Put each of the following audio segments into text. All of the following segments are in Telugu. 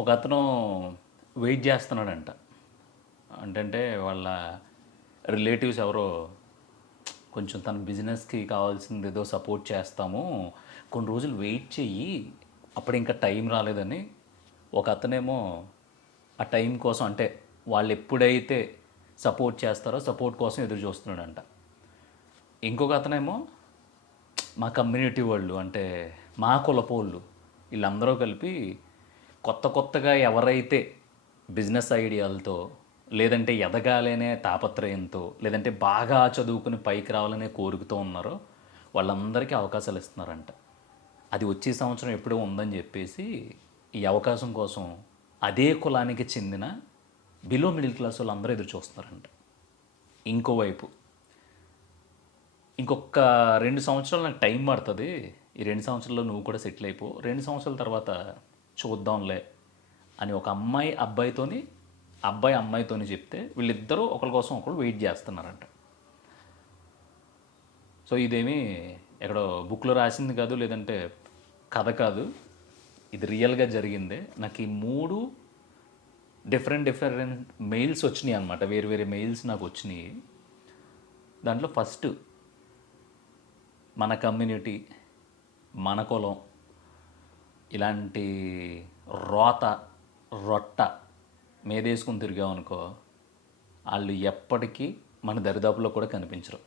ఒక అతను వెయిట్ చేస్తున్నాడంట. అంటే వాళ్ళ రిలేటివ్స్ ఎవరో కొంచెం తన బిజినెస్కి కావాల్సింది ఏదో సపోర్ట్ చేస్తాము, కొన్ని రోజులు వెయిట్ చెయ్యి, అప్పుడు ఇంకా టైం రాలేదని. ఒక అతనేమో ఆ టైం కోసం, అంటే వాళ్ళు ఎప్పుడైతే సపోర్ట్ చేస్తారో సపోర్ట్ కోసం ఎదురు చూస్తున్నాడంట. ఇంకొక అతనేమో మా కమ్యూనిటీ వాళ్ళు, అంటే మా కులపోళ్ళు, వీళ్ళందరూ కలిపి కొత్త కొత్తగా ఎవరైతే బిజినెస్ ఐడియాలతో, లేదంటే ఎదగాలనే తాపత్రయంతో, లేదంటే బాగా చదువుకుని పైకి రావాలనే కోరికతో ఉన్నారో వాళ్ళందరికీ అవకాశాలు ఇస్తున్నారంట. అది వచ్చే సంవత్సరం ఎప్పుడో ఉందని చెప్పేసి ఈ అవకాశం కోసం అదే కులానికి చెందిన బిలో మిడిల్ క్లాస్ వాళ్ళు అందరూ ఎదురు చూస్తున్నారంట. ఇంకోవైపు ఇంకొక 2 సంవత్సరాలు నాకు టైం పడుతుంది, ఈ 2 సంవత్సరాల్లో నువ్వు కూడా సెటిల్ అయిపో, 2 సంవత్సరాల తర్వాత చూద్దాంలే అని ఒక అమ్మాయి అబ్బాయితోని, అబ్బాయి అమ్మాయితోని చెప్తే వీళ్ళిద్దరూ ఒకరి కోసం ఒకరు వెయిట్ చేస్తున్నారంట. సో ఇదేమీ ఎక్కడో బుక్లో రాసింది కాదు, లేదంటే కథ కాదు, ఇది రియల్గా జరిగిందే. నాకు ఈ 3 డిఫరెంట్ మెయిల్స్ వచ్చినాయి అనమాట. వేరు వేరే మెయిల్స్ నాకు వచ్చినాయి. దాంట్లో ఫస్ట్ మన కమ్యూనిటీ, మన కులం, ఇలాంటి రోత రొట్ట మేదేసుకుని తిరిగామనుకో, వాళ్ళు ఎప్పటికీ మన దరిదాపుల్లో కూడా కనిపించరు.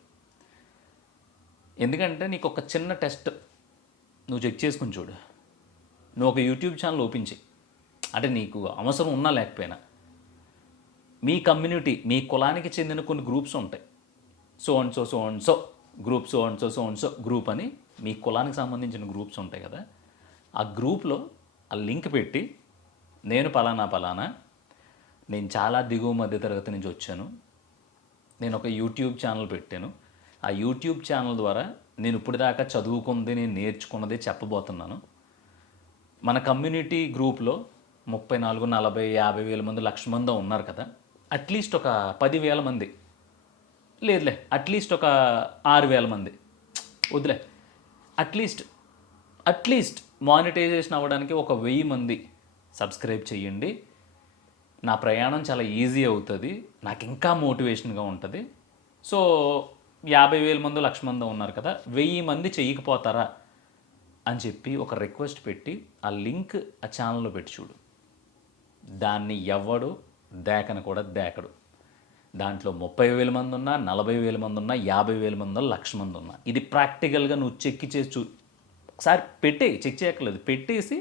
ఎందుకంటే నీకు ఒక చిన్న టెస్ట్ నువ్వు చెక్ చేసుకుని చూడు. నువ్వు ఒక యూట్యూబ్ ఛానల్ ఓపెన్ చేయి, అంటే నీకు అవసరం ఉన్నా లేకపోయినా, మీ కమ్యూనిటీ, మీ కులానికి చెందిన కొన్ని గ్రూప్స్ ఉంటాయి. So and so group, so and so group అని మీ కులానికి సంబంధించిన గ్రూప్స్ ఉంటాయి కదా. ఆ గ్రూప్లో ఆ లింక్ పెట్టి, నేను పలానా, నేను చాలా దిగువ మధ్య తరగతి నుంచి వచ్చాను, నేను ఒక యూట్యూబ్ ఛానల్ పెట్టాను, ఆ యూట్యూబ్ ఛానల్ ద్వారా నేను ఇప్పటిదాకా చదువుకుంది, నేను నేర్చుకున్నది చెప్పబోతున్నాను. మన కమ్యూనిటీ గ్రూప్లో 34, 40, 50 వేల మంది, 1,00,000 మంది ఉన్నారు కదా. అట్లీస్ట్ ఒక 10,000 మంది, లేదులే అట్లీస్ట్ ఒక 6,000 మంది, వదిలే అట్లీస్ట్ మానిటైజేషన్ అవ్వడానికి ఒక 1,000 మంది సబ్స్క్రైబ్ చేయండి. నా ప్రయాణం చాలా ఈజీ అవుతుంది, నాకు ఇంకా మోటివేషన్గా ఉంటుంది. సో 50,000 మంది, 1,00,000 మంది ఉన్నారు కదా, 1,000 మంది చేయకపోతారా అని చెప్పి ఒక రిక్వెస్ట్ పెట్టి ఆ లింక్ ఆ ఛానల్లో పెట్టి చూడు. దాన్ని ఎవడు దేకను కూడా దేకడు. దాంట్లో 30,000 మంది ఉన్నా, 40,000 మంది ఉన్నా, 50,000 మంది ఉన్నా, 1,00,000 మంది ఉన్నా, ఇది ప్రాక్టికల్గా నువ్వు చెక్ చేసి ఒకసారి పెట్టే, చెక్ చేయక్కర్లేదు, పెట్టేసి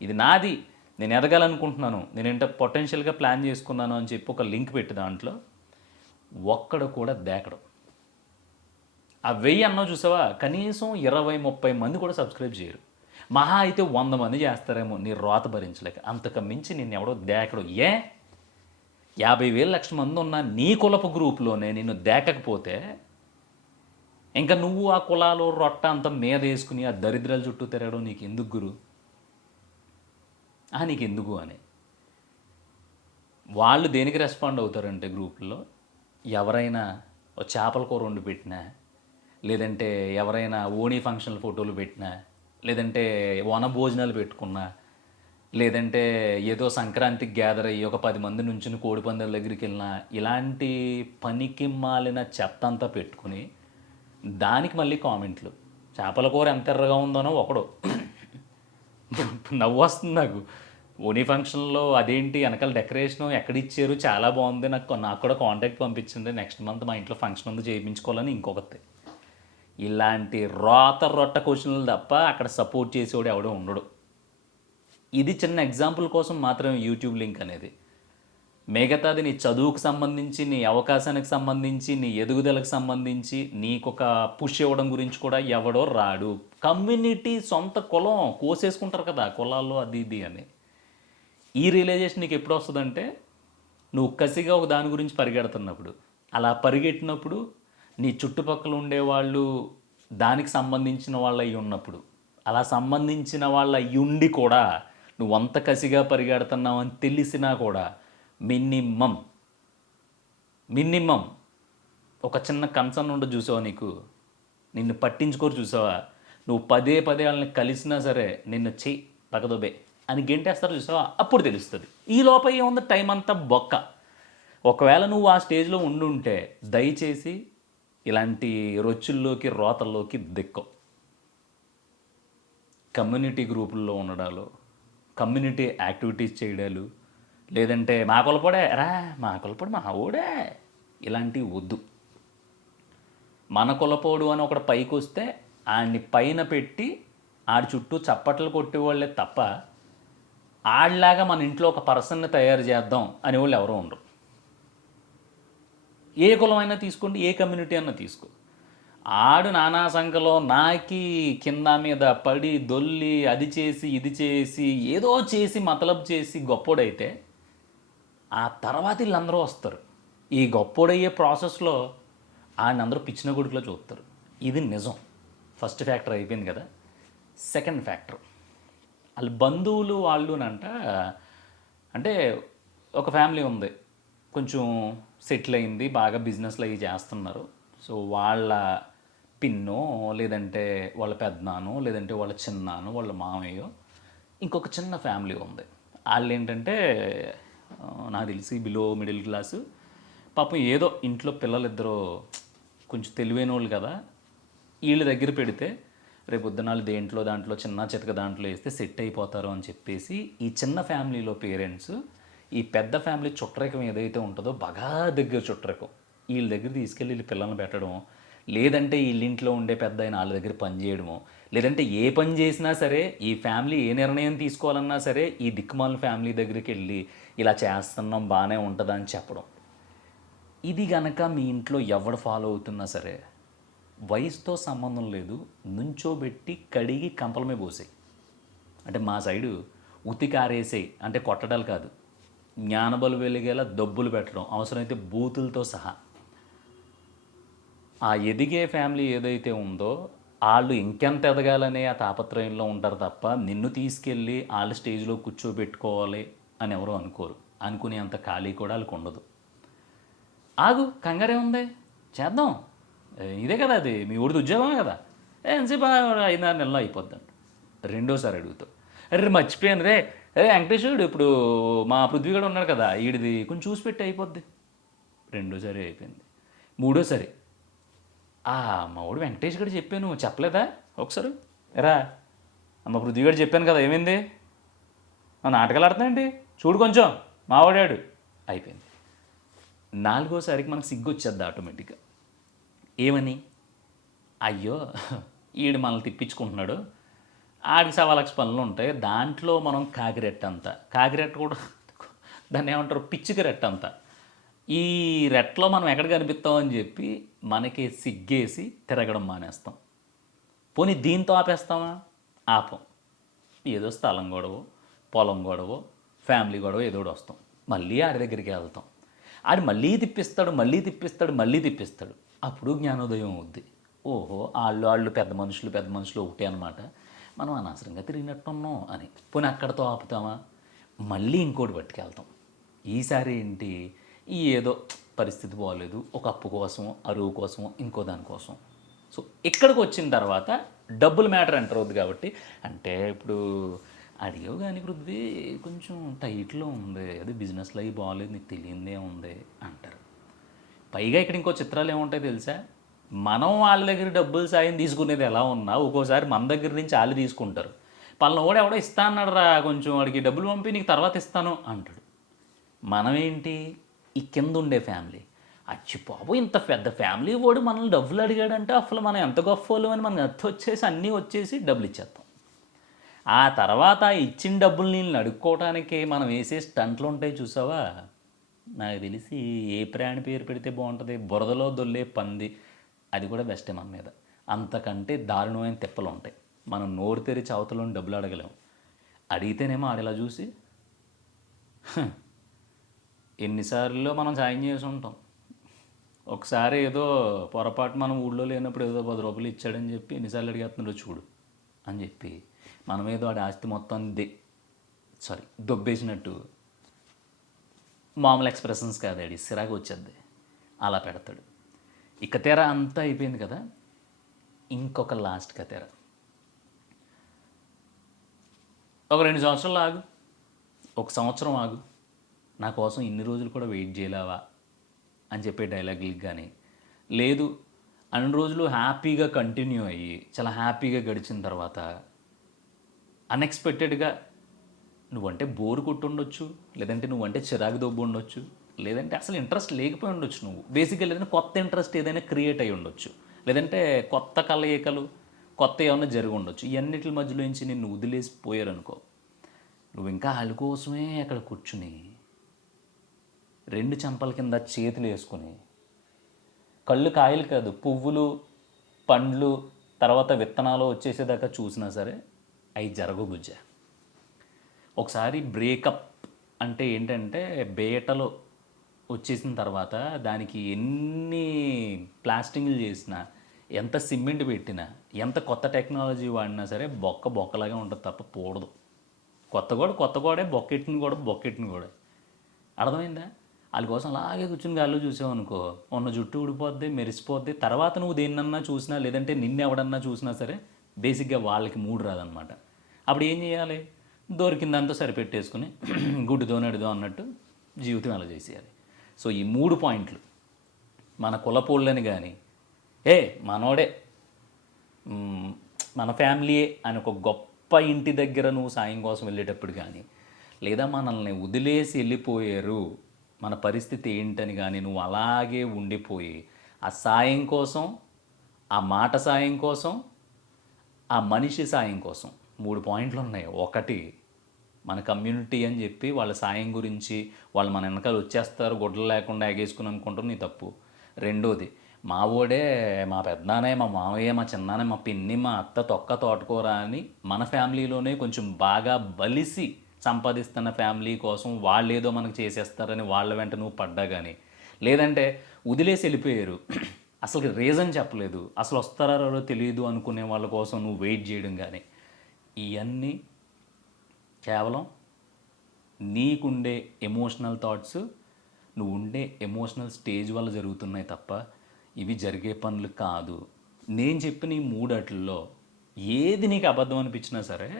ఇది నాది, నేను ఎదగాలనుకుంటున్నాను, నేనేంటో పొటెన్షియల్గా ప్లాన్ చేసుకున్నాను అని చెప్పి ఒక లింక్ పెట్టి దాంట్లో ఒక్కడు కూడా దేకడు. ఆ 1000 అన్నావు చూసావా, కనీసం 20-30 మంది కూడా సబ్స్క్రైబ్ చేయరు. మహా అయితే 100 మంది చేస్తారేమో నీ రోత భరించలేక, అంతకు మించి నిన్ను ఎవడో దేకడు. 50,000, 1,00,000 మంది ఉన్న నీ కులపు గ్రూప్లోనే నిన్ను దేకకపోతే ఇంకా నువ్వు ఆ కులాలు రొట్ట అంతా మీద వేసుకుని ఆ దరిద్రాల చుట్టూ తిరగడం నీకు ఎందుకు గురు? నీకు ఎందుకు అని వాళ్ళు దేనికి రెస్పాండ్ అవుతారంటే, గ్రూపుల్లో ఎవరైనా ఓ చేపల కూర వండి పెట్టినా, లేదంటే ఎవరైనా ఓణీ ఫంక్షన్ల ఫోటోలు పెట్టినా, లేదంటే వన భోజనాలు పెట్టుకున్నా, లేదంటే ఏదో సంక్రాంతికి గ్యాదర్ అయ్యి ఒక 10 మంది నుంచుని కోడిపందాల దగ్గరికి వెళ్ళినా, ఇలాంటి పనికి మాలిన చెత్త అంతా పెట్టుకుని దానికి మళ్ళీ కామెంట్లు, చేపల కూర ఎంత ఎర్రగా ఉందనో ఒకడు. నవ్వు వస్తుంది నాకు. ఓనీ ఫంక్షన్లో అదేంటి వెనకాల డెకరేషను ఎక్కడిచ్చారు, చాలా బాగుంది, నాకు కూడా కాంటాక్ట్ పంపించింది, నెక్స్ట్ మంత్ మా ఇంట్లో ఫంక్షన్ ఉంది చేయించుకోవాలని ఇంకొకటి. ఇలాంటి రొట్ట క్వశ్చన్లు తప్ప అక్కడ సపోర్ట్ చేసేవాడు ఎవడో ఉండడు. ఇది చిన్న ఎగ్జాంపుల్ కోసం మాత్రమే యూట్యూబ్ లింక్ అనేది. మిగతాది నీ చదువుకు సంబంధించి, నీ అవకాశానికి సంబంధించి, నీ ఎదుగుదలకు సంబంధించి, నీకొక పుష్ ఇవ్వడం గురించి కూడా ఎవడో రాడు. కమ్యూనిటీ, సొంత కులం కోసేసుకుంటారు కదా కులాల్లో, అది ఇది అని. ఈ రియలైజేషన్ నీకు ఎప్పుడు వస్తుందంటే, నువ్వు కసిగా ఒక దాని గురించి పరిగెడుతున్నప్పుడు. అలా పరిగెట్టినప్పుడు నీ చుట్టుపక్కల ఉండేవాళ్ళు దానికి సంబంధించిన వాళ్ళు అయి ఉన్నప్పుడు, అలా సంబంధించిన వాళ్ళు అయ్యి ఉండి కూడా నువ్వు అంత కసిగా పరిగెడుతున్నావు అని తెలిసినా కూడా మినిమం ఒక చిన్న కన్సర్న్ ఉండదు చూసావా నీకు, నిన్ను పట్టించుకోరు చూసావా, నువ్వు పదే వాళ్ళని కలిసినా సరే నిన్ను చెయ్యి పక్కదోబే అని గెంటేస్తారు చూసావా, అప్పుడు తెలుస్తుంది. ఈ లోపల ఏముంది, టైం అంతా బొక్క. ఒకవేళ నువ్వు ఆ స్టేజ్లో ఉండుంటే దయచేసి ఇలాంటి రొచ్చుల్లోకి రోతల్లోకి దిక్కవు. కమ్యూనిటీ గ్రూపుల్లో ఉండడాలు, కమ్యూనిటీ యాక్టివిటీస్ చేయడాలు, లేదంటే మా కొలపడే రా, మా కొలపడు మా ఊడే, ఇలాంటివి వద్దు. మన కులపోడు అని ఒకటి పైకి వస్తే ఆడిని పైన పెట్టి ఆడి చుట్టూ చప్పట్లు కొట్టేవాళ్ళే తప్ప ఆడిలాగా మన ఇంట్లో ఒక పర్సన్ని తయారు చేద్దాం అనేవాళ్ళు ఎవరూ ఉండరు. ఏ కులమైనా తీసుకోండి, ఏ కమ్యూనిటీ అన్నా తీసుకో. ఆడు నానా సంఖ్యలో నాకి కింద మీద పడి దొల్లి అది చేసి ఇది చేసి ఏదో చేసి మతలబ్ చేసి గొప్పోడైతే ఆ తర్వాత వీళ్ళందరూ వస్తారు. ఈ గొప్పోడయ్యే ప్రాసెస్లో ఆయన అందరూ పిచ్చిన గుడిలో చూస్తారు. ఇది నిజం. ఫస్ట్ ఫ్యాక్టర్ అయిపోయింది కదా. సెకండ్ ఫ్యాక్టర్, వాళ్ళ బంధువులు వాళ్ళునంట. అంటే ఒక ఫ్యామిలీ ఉంది, కొంచెం సెటిల్ అయింది, బాగా బిజినెస్లు అవి చేస్తున్నారు. సో వాళ్ళ పిన్నో, లేదంటే వాళ్ళ పెద్దనానో, లేదంటే వాళ్ళ చిన్నానో, వాళ్ళ మామయ్యో, ఇంకొక చిన్న ఫ్యామిలీ ఉంది. వాళ్ళు ఏంటంటే నాకు తెలిసి బిలో మిడిల్ క్లాసు. పాపం ఏదో ఇంట్లో పిల్లలిద్దరూ కొంచెం తెలివైన వాళ్ళు కదా, వీళ్ళ దగ్గర పెడితే రేపు పొద్దునాళ్ళు దేంట్లో దాంట్లో చిన్న చితక దాంట్లో వేస్తే సెట్ అయిపోతారు అని చెప్పేసి ఈ చిన్న ఫ్యామిలీలో పేరెంట్స్ ఈ పెద్ద ఫ్యామిలీ చుట్టరికం ఏదైతే ఉంటుందో బాగా దగ్గర చుట్టరికం వీళ్ళ దగ్గర తీసుకెళ్ళి వీళ్ళ పిల్లల్ని పెట్టడం, లేదంటే వీళ్ళింట్లో ఉండే పెద్ద అయిన వాళ్ళ దగ్గర పని చేయడము, లేదంటే ఏ పని చేసినా సరే ఈ ఫ్యామిలీ ఏ నిర్ణయం తీసుకోవాలన్నా సరే ఈ దిక్కుమాల ఫ్యామిలీ దగ్గరికి వెళ్ళి ఇలా చేస్తున్నాం బాగానే ఉంటుందని చెప్పడం. ఇది గనక మీ ఇంట్లో ఎవడు ఫాలో అవుతున్నా సరే వయసుతో సంబంధం లేదు, నుంచోబెట్టి కడిగి కంపలమే పోసాయి. అంటే మా సైడు ఉతికారేసాయి అంటే కొట్టడాలు కాదు, జ్ఞానబలు వెలిగేలా దబ్బులు పెట్టడం, అవసరమైతే బూతులతో సహా. ఆ ఎదిగే ఫ్యామిలీ ఏదైతే ఉందో వాళ్ళు ఇంకెంత ఎదగాలనే ఆ తాపత్రయంలో ఉంటారు తప్ప నిన్ను తీసుకెళ్ళి వాళ్ళ స్టేజ్లో కూర్చోబెట్టుకోవాలి అని ఎవరో అనుకోరు. అనుకునే అంత ఖాళీ కూడా వాళ్ళకి ఉండదు. ఆగు, కంగారే ఉంది, చేద్దాం, ఇదే కదా అది మీ ఊడిది ఉద్యోగమే కదా, ఎంతసేపు 5-6 నెలల్లో అయిపోద్దండి. రెండోసారి అడుగుతావు, అరే మర్చిపోయాను రే, వెంకటేశ్వరుడు ఇప్పుడు మా పృథ్వీగడు ఉన్నాడు కదా, వీడిది కొంచెం చూసి పెట్టి అయిపోద్ది. రెండోసారి అయిపోయింది. మూడోసారి మా ఊడు వెంకటేష్ గడు చెప్పాను చెప్పలేదా ఒకసారి, రా అమ్మ పృథ్వీగడు చెప్పాను కదా ఏమైంది, నాటకాలు ఆడుతున్నాయండి చూడు కొంచెం మావాడాడు, అయిపోయింది. నాలుగోసారికి మనకు సిగ్గు వచ్చేద్ది ఆటోమేటిక్గా. ఏమని, అయ్యో ఈడు మనల్ని తిప్పించుకుంటున్నాడు, ఆడికి 1,00,000 పనులు ఉంటాయి, దాంట్లో మనం కాకిరెట్ట కూడా దాన్ని ఏమంటారు పిచ్చికి రెట్ట అంతా, ఈ రెట్లో మనం ఎక్కడ కనిపిస్తామని చెప్పి మనకి సిగ్గేసి తిరగడం మానేస్తాం. పోనీ దీంతో ఆపేస్తామా, ఆపం. ఏదో స్థలం గొడవ, పొలం గొడవ, ఫ్యామిలీ గొడవ ఏదో వస్తాం, మళ్ళీ ఆడి దగ్గరికి వెళ్తాం. ఆడు మళ్ళీ తిప్పిస్తాడు. అప్పుడు జ్ఞానోదయం అవుద్ది. ఓహో వాళ్ళు పెద్ద మనుషులు ఒకటే అనమాట, మనం అనవసరంగా తిరిగినట్టున్నాం అని. పోనీ అక్కడితో ఆపుతామా, మళ్ళీ ఇంకోటి పట్టుకెళ్తాం. ఈసారి ఏంటి, ఈ ఏదో పరిస్థితి బాగోలేదు, ఒక అప్పు కోసం, అరువు కోసం, ఇంకో దానికోసం. సో ఇక్కడికి వచ్చిన తర్వాత డబ్బులు మ్యాటర్ ఎంటర్ అవుద్ది కాబట్టి, అంటే ఇప్పుడు అడిగావు కానీ పృథ్వీ కొంచెం టైట్లో ఉంది, అది బిజినెస్లో అవి బాగోలేదు, నీకు తెలియందే ఉంది అంటారు. పైగా ఇక్కడ ఇంకో చిత్రాలు ఏముంటాయి తెలుసా, మనం వాళ్ళ దగ్గర డబ్బులు సాయం తీసుకునేది ఎలా ఉన్నా ఒక్కోసారి మన దగ్గర నుంచి వాళ్ళు తీసుకుంటారు. పలానా ఎవడో ఇస్తా అన్నాడు రా, కొంచెం వాడికి డబ్బులు పంపి నీకు తర్వాత ఇస్తాను అంటాడు. మనమేంటి, ఈ కింద ఉండే ఫ్యామిలీ, అచ్చి బాబు ఇంత పెద్ద ఫ్యామిలీ వాడు మనల్ని డబ్బులు అడిగాడంటే అసలు మనం ఎంత గొప్పలు అని మనకు అర్థం వచ్చేసి అన్నీ వచ్చేసి డబ్బులు ఇచ్చేస్తాం. ఆ తర్వాత ఇచ్చిన డబ్బులు నీళ్ళని అడుక్కోవడానికి మనం వేసే స్టంట్లు ఉంటాయి చూసావా, నాకు తెలిసి ఏ ప్రాణి పేరు పెడితే బాగుంటుంది, బురదలో దొల్లే పంది, అది కూడా బెస్టే మన మీద. అంతకంటే దారుణమైన తిప్పలు ఉంటాయి. మనం నోరు తెరిచి అవతలని డబ్బులు అడగలేము, అడిగితేనేమో ఆడేలా చూసి ఎన్నిసార్లు మనం సాయం చేసి ఉంటాం. ఒకసారి ఏదో పొరపాటు మనం ఊళ్ళో లేనప్పుడు ఏదో 10 రూపాయలు ఇచ్చాడని చెప్పి ఎన్నిసార్లు అడిగేస్తున్నాడో చూడు అని చెప్పి మనం ఏదో ఆడి ఆస్తి మొత్తం దొబ్బేసినట్టు, మామూలు ఎక్స్ప్రెషన్స్ కాదు, ఆడి సిరాగా వచ్చేద్ది, అలా పెడతాడు. ఇక తెర అంతా అయిపోయింది కదా, ఇంకొక లాస్ట్ కథెర. ఒక 2 సంవత్సరాలు ఆగు, ఒక సంవత్సరం ఆగు, నా కోసం ఇన్ని రోజులు కూడా వెయిట్ చేయలేవా అని చెప్పే డైలాగులకి కానీ, లేదు అన్ని రోజులు హ్యాపీగా కంటిన్యూ అయ్యి చాలా హ్యాపీగా గడిచిన తర్వాత అన్ఎక్స్పెక్టెడ్గా నువ్వంటే బోర్ కొట్టుండొచ్చు, లేదంటే నువ్వంటే చిరాకు దొబ్బు ఉండొచ్చు, లేదంటే అసలు ఇంట్రెస్ట్ లేకపోయి ఉండొచ్చు, నువ్వు బేసిక్గా లేదంటే కొత్త ఇంట్రెస్ట్ ఏదైనా క్రియేట్ అయ్యి ఉండొచ్చు, లేదంటే కొత్త కలయికలు కొత్త ఏమన్నా జరిగి ఉండొచ్చు. ఇవన్నిటి మధ్యలో నుంచి నిన్ను వదిలేసిపోయారనుకో, నువ్వు ఇంకా వాళ్ళ కోసమే అక్కడ కూర్చుని 2 చెంపల కింద చేతులు వేసుకుని కళ్ళు కాయలు కాదు పువ్వులు పండ్లు తర్వాత విత్తనాలు వచ్చేసేదాకా చూసినా సరే అవి జరగవు బుజ్జ. ఒకసారి బ్రేకప్ అంటే ఏంటంటే బేటలో వచ్చేసిన తర్వాత దానికి ఎన్ని ప్లాస్టింగ్లు చేసినా, ఎంత సిమెంట్ పెట్టినా, ఎంత కొత్త టెక్నాలజీ వాడినా సరే బొక్కలాగే ఉంటుంది తప్ప పోడదు. కొత్త గోడే బొక్కెట్టిన కూడా అర్థమైందా? వాళ్ళ కోసం అలాగే కూర్చుని గాల్లో చూసావనుకో, ఉన్న జుట్టు ఊడిపోద్ది, మెరిసిపోద్ది. తర్వాత నువ్వు దేన్నన్నా చూసినా లేదంటే నిన్ను ఎవడన్నా చూసినా సరే బేసిక్గా వాళ్ళకి మూడు రాదనమాట. అప్పుడు ఏం చేయాలి? దొరికిందంతా సరిపెట్టేసుకుని గుడ్డిదో నడిదో అన్నట్టు జీవితం అలా చేసేయాలి. సో ఈ 3 పాయింట్లు మన కులపోళ్ళని కానీ, మనోడే మన ఫ్యామిలీయే అని ఒక గొప్ప ఇంటి దగ్గర నువ్వు సాయం కోసం వెళ్ళేటప్పుడు కానీ, లేదా మనల్ని వదిలేసి వెళ్ళిపోయారు మన పరిస్థితి ఏంటని కానీ నువ్వు అలాగే ఉండిపోయి ఆ సాయం కోసం, ఆ మాట సాయం కోసం, ఆ మనిషి సాయం కోసం 3 పాయింట్లు ఉన్నాయి. ఒకటి, మన కమ్యూనిటీ అని చెప్పి వాళ్ళ సాయం గురించి వాళ్ళు మన వెనకాల వచ్చేస్తారు గుడ్డలు లేకుండా ఎగేసుకుని అనుకుంటారు, నీ తప్పు. రెండోది, మా ఓడే, మా పెద్దనానే, మా మామయ్య, మా చిన్నానే, మా పిన్ని, మా అత్త తొక్క తోటకూర అని మన ఫ్యామిలీలోనే కొంచెం బాగా బలిసి సంపాదిస్తున్న ఫ్యామిలీ కోసం వాళ్ళు ఏదో మనకు చేసేస్తారని వాళ్ళ వెంట నువ్వు పడ్డా కానీ, లేదంటే వదిలేసి వెళ్ళిపోయారు అసలు రీజన్ చెప్పలేదు, అసలు వస్తారో తెలియదు అనుకునే వాళ్ళ కోసం నువ్వు వెయిట్ చేయడం కానీ, ఇవన్నీ కేవలం నీకుండే ఎమోషనల్ థాట్స్, నువ్వు ఉండే ఎమోషనల్ స్టేజ్ వల్ల జరుగుతున్నాయి తప్ప ఇవి జరిగే పనులు కాదు. నేను చెప్పిన ఈ 3 ఏది నీకు అబద్ధం అనిపించినా సరే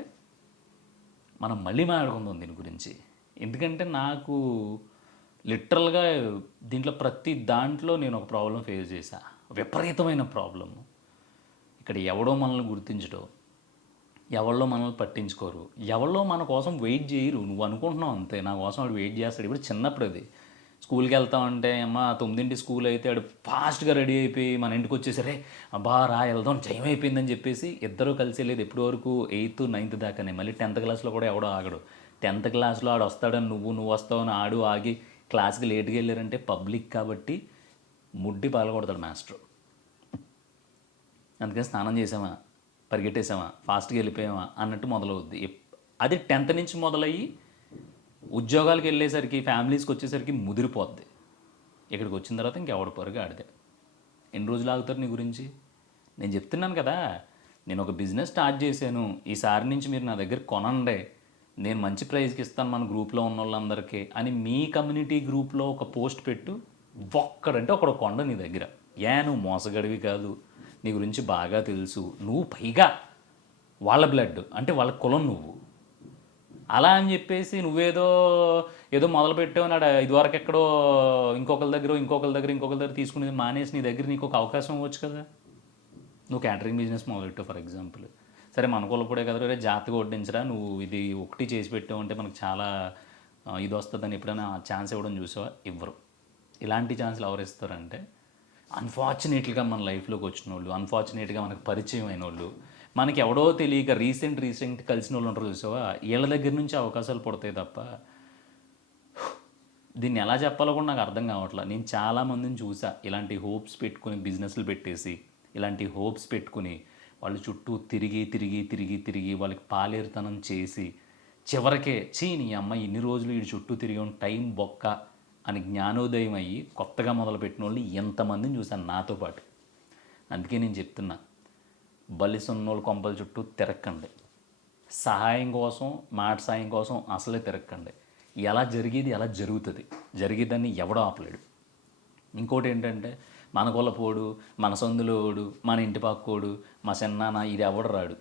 మనం మళ్ళీ మాట్లాడుకుందాం దీని గురించి. ఎందుకంటే నాకు లిటరల్గా దీంట్లో ప్రతి దాంట్లో నేను ఒక ప్రాబ్లం ఫేస్ చేశా, విపరీతమైన ప్రాబ్లము. ఇక్కడ ఎవడో మనల్ని గుర్తించడం, ఎవరిలో మనల్ని పట్టించుకోరు, ఎవరిలో మన కోసం వెయిట్ చేయరు. నువ్వు అనుకుంటున్నావు అంతే, నా కోసం వాడు వెయిట్ చేస్తాడు. ఇప్పుడు చిన్నప్పుడు అది స్కూల్కి వెళ్తామంటే అమ్మ 9 స్కూల్ అయితే ఆడు ఫాస్ట్గా రెడీ అయిపోయి మన ఇంటికి వచ్చేసరే అబ్బా రా వెళ్దాం టైం అయిపోయిందని చెప్పేసి ఇద్దరూ కలిసి వెళ్ళేది ఎప్పటి వరకు 8th 9th దాకానే. మళ్ళీ 10th క్లాస్లో కూడా ఎవడో ఆగడు. 10th క్లాస్లో ఆడు వస్తాడని నువ్వు వస్తావని ఆడు ఆగి క్లాస్కి లేట్గా వెళ్ళారంటే పబ్లిక్ కాబట్టి ముడ్డి పాల్గొడతాడు మాస్టర్. అందుకని స్నానం చేసామా, పరిగెట్టేసామా, ఫాస్ట్గా వెళ్ళిపోయామా అన్నట్టు మొదలవుద్ది. అది 10th నుంచి మొదలయ్యి ఉద్యోగాలకు వెళ్ళేసరికి ఫ్యామిలీస్కి వచ్చేసరికి ముదిరిపోద్ది. ఇక్కడికి వచ్చిన తర్వాత ఇంకెవడ పరుగు ఆడితే ఎన్ని రోజులు ఆగుతారు నీ గురించి? నేను చెప్తున్నాను కదా, నేను ఒక బిజినెస్ స్టార్ట్ చేశాను, ఈసారి నుంచి మీరు నా దగ్గర కొనండి, నేను మంచి ప్రైజ్కి ఇస్తాను మన గ్రూప్లో ఉన్న వాళ్ళందరికీ అని మీ కమ్యూనిటీ గ్రూప్లో ఒక పోస్ట్ పెట్టు. ఒక్కడంటే ఒకడు కొండ నీ దగ్గర. నువ్వు మోసగడివి కాదు, నీ గురించి బాగా తెలుసు, నువ్వు పైగా వాళ్ళ బ్లడ్ అంటే వాళ్ళ కులం నువ్వు. అలా అని చెప్పేసి ఏదో మొదలు పెట్టావు ఇదివరకు ఎక్కడో ఇంకొకరి దగ్గర తీసుకునేది మానేసి నీ దగ్గర నీకు ఒక అవకాశం ఇవ్వచ్చు కదా. నువ్వు క్యాటరింగ్ బిజినెస్ మొదలెట్టావు ఫర్ ఎగ్జాంపుల్, సరే మన కులప్పుడే కదా రే జాతిగా వడ్డించరా, నువ్వు ఇది ఒకటి చేసి పెట్టావు అంటే మనకు చాలా ఇది వస్తుందని ఎప్పుడైనా ఛాన్స్ ఇవ్వడం చూసావా? ఇవ్వరు. ఇలాంటి ఛాన్స్లు ఎవరు ఇస్తారంటే అన్ఫార్చునేట్గా మన లైఫ్లోకి వచ్చిన వాళ్ళు, అన్ఫార్చునేట్గా మనకు పరిచయం అయిన వాళ్ళు, మనకి ఎవడో తెలియక రీసెంట్ కలిసిన వాళ్ళు ఉంటారు చూసావా, వీళ్ళ దగ్గర నుంచి అవకాశాలు పడతాయి తప్ప దీన్ని ఎలా చెప్పాలో కూడా నాకు అర్థం కావట్లేదు. నేను చాలామందిని చూసా ఇలాంటి హోప్స్ పెట్టుకుని బిజినెస్లు పెట్టేసి, ఇలాంటి హోప్స్ పెట్టుకుని వాళ్ళు చుట్టూ తిరిగి వాళ్ళకి పాలేరుతనం చేసి చివరికే నీ అమ్మ ఇన్ని రోజులు వీడి చుట్టూ తిరిగి టైం బొక్క అని జ్ఞానోదయం అయ్యి కొత్తగా మొదలుపెట్టిన వాళ్ళు ఎంతమందిని చూశాను నాతో పాటు. అందుకే నేను చెప్తున్నా, బలిసున్నోళ్ళు కొంపల చుట్టూ తిరక్కండి, సహాయం కోసం మాట సాయం కోసం అసలే తిరక్కండి. ఎలా జరిగేది ఎలా జరిగేదాన్ని ఎవడో ఆపలేడు. ఇంకోటి ఏంటంటే మన కొలపోడు, మన సందులోడు, మన ఇంటి పక్కోడు, మా చిన్నాన్న ఇది ఎవడు రాడు.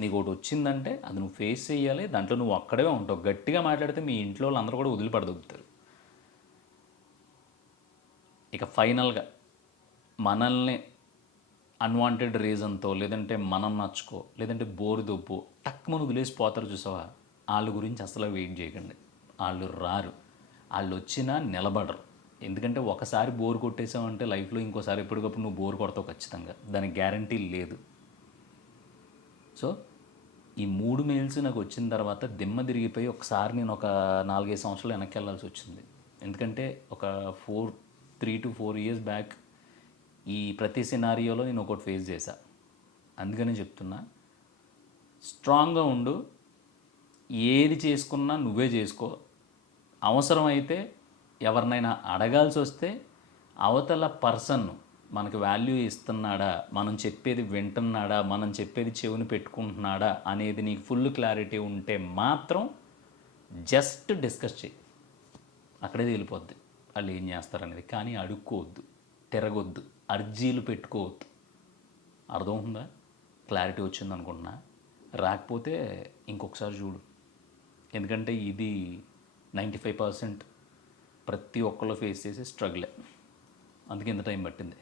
నీకు ఒకటి వచ్చిందంటే అది నువ్వు ఫేస్ చేయాలి, దాంట్లో నువ్వు అక్కడే ఉంటావు. గట్టిగా మాట్లాడితే మీ ఇంట్లో వాళ్ళందరూ కూడా వదిలిపడదొబ్బుతారు. ఇక ఫైనల్గా మనల్ని అన్వాంటెడ్ రీజన్తో, లేదంటే మనం నచ్చుకో, లేదంటే బోరు దొబ్బు టక్కుమని వదిలేసిపోతారు చూసావా, వాళ్ళ గురించి అసలు వెయిట్ చేయకండి. వాళ్ళు రారు, వాళ్ళు వచ్చినా నిలబడరు. ఎందుకంటే ఒకసారి బోర్ కొట్టేసావంటే లైఫ్లో ఇంకోసారి ఎప్పటికప్పుడు నువ్వు బోర్ కొడతావు ఖచ్చితంగా, దానికి గ్యారంటీ లేదు. సో ఈ 3 మెయిల్స్ నాకు వచ్చిన తర్వాత దిమ్మ తిరిగిపోయి ఒకసారి నేను ఒక 4-5 సంవత్సరాలు వెనక్కి వెళ్ళాల్సి వచ్చింది. ఎందుకంటే ఒక 3 to 4 years బ్యాక్ ఈ ప్రతి సినారియోలో నేను ఒకటి ఫేస్ చేశా. అందుకని చెప్తున్నా, స్ట్రాంగ్గా ఉండు, ఏది చేసుకున్నా నువ్వే చేసుకో. అవసరమైతే ఎవరినైనా అడగాల్సి వస్తే అవతల పర్సన్ మనకు వాల్యూ ఇస్తున్నాడా, మనం చెప్పేది వింటున్నాడా, మనం చెప్పేది చెవిని పెట్టుకుంటున్నాడా అనేది నీకు ఫుల్ క్లారిటీ ఉంటే మాత్రం జస్ట్ డిస్కస్ చేయి, అక్కడే తెలిపోద్ది వాళ్ళు ఏం చేస్తారనేది. కానీ అడుక్కోవద్దు, తిరగొద్దు, అర్జీలు పెట్టుకోవద్దు. అర్థమవుతుందా? క్లారిటీ వచ్చింది అనుకుంటున్నా. రాకపోతే ఇంకొకసారి చూడు, ఎందుకంటే ఇది 95% ప్రతి ఒక్కళ్ళు ఫేస్ చేసే స్ట్రగులే. అందుకే ఇంత టైం పట్టింది.